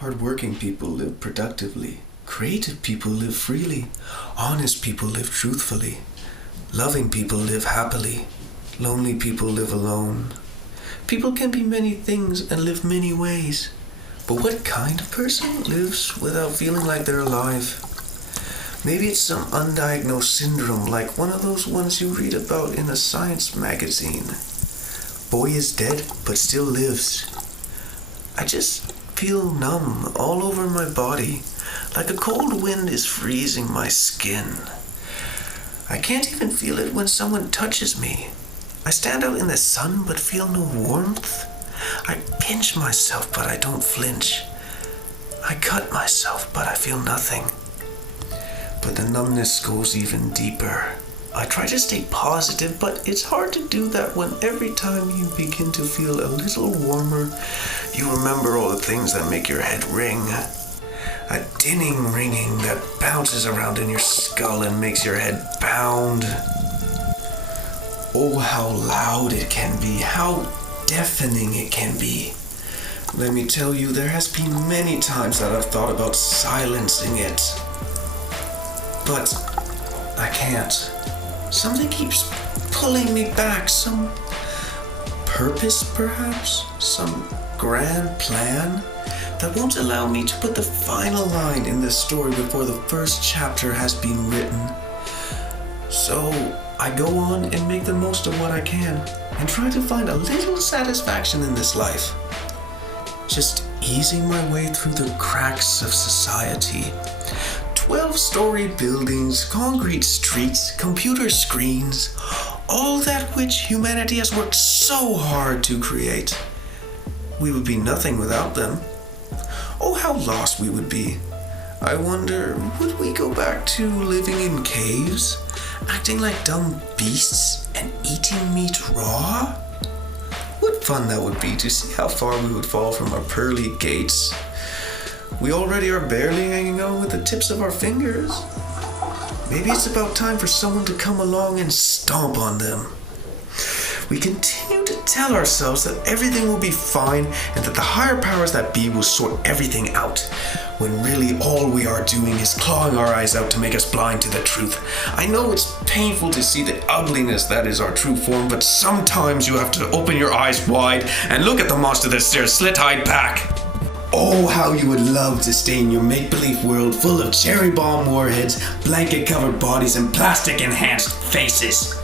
Hardworking people live productively. Creative people live freely. Honest people live truthfully. Loving people live happily. Lonely people live alone. People can be many things and live many ways. But what kind of person lives without feeling like they're alive? Maybe it's some undiagnosed syndrome like one of those ones you read about in a science magazine. Boy is dead but still lives. I just feel numb all over my body, like a cold wind is freezing my skin. I can't even feel it when someone touches me. I stand out in the sun but feel no warmth. I pinch myself but I don't flinch. I cut myself but I feel nothing. But the numbness goes even deeper. I try to stay positive, but it's hard to do that when every time you begin to feel a little warmer, you remember all the things that make your head ring. A dinning ringing that bounces around in your skull and makes your head pound. Oh, how loud it can be, how deafening it can be. Let me tell you, there has been many times that I've thought about silencing it. But I can't. Something keeps pulling me back. Some purpose, perhaps? Some grand plan that won't allow me to put the final line in this story before the first chapter has been written. So I go on and make the most of what I can and try to find a little satisfaction in this life. Just easing my way through the cracks of society. 12-story buildings, concrete streets, computer screens, all that which humanity has worked so hard to create. We would be nothing without them. Oh, how lost we would be. I wonder, would we go back to living in caves, acting like dumb beasts and eating meat raw? What fun that would be to see how far we would fall from our pearly gates. We already are barely hanging on with the tips of our fingers. Maybe it's about time for someone to come along and stomp on them. We continue to tell ourselves that everything will be fine and that the higher powers that be will sort everything out, when really all we are doing is clawing our eyes out to make us blind to the truth. I know it's painful to see the ugliness that is our true form, but sometimes you have to open your eyes wide and look at the monster that stares slit-eyed back. Oh, how you would love to stay in your make-believe world full of cherry bomb warheads, blanket-covered bodies, and plastic-enhanced faces.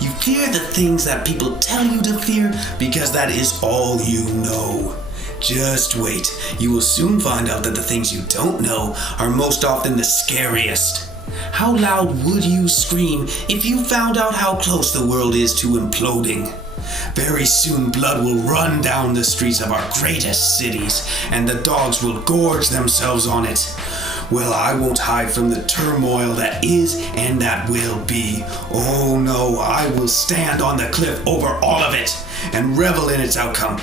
You fear the things that people tell you to fear because that is all you know. Just wait. You will soon find out that the things you don't know are most often the scariest. How loud would you scream if you found out how close the world is to imploding? Very soon blood will run down the streets of our greatest cities, and the dogs will gorge themselves on it. Well, I won't hide from the turmoil that is and that will be. Oh no, I will stand on the cliff over all of it and revel in its outcome.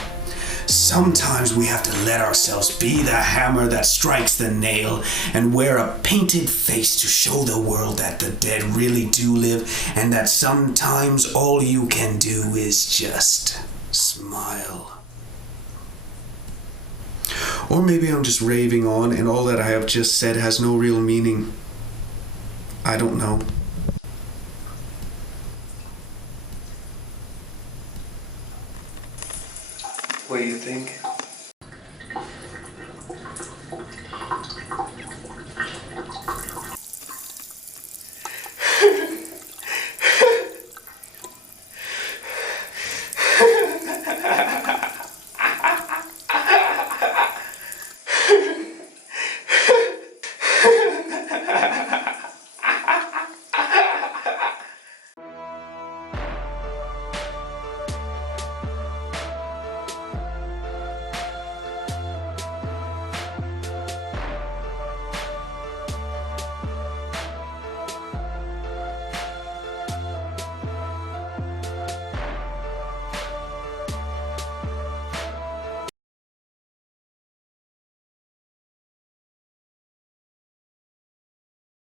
Sometimes we have to let ourselves be the hammer that strikes the nail and wear a painted face to show the world that the dead really do live and that sometimes all you can do is just smile. Or maybe I'm just raving on and all that I have just said has no real meaning. I don't know. What do you think?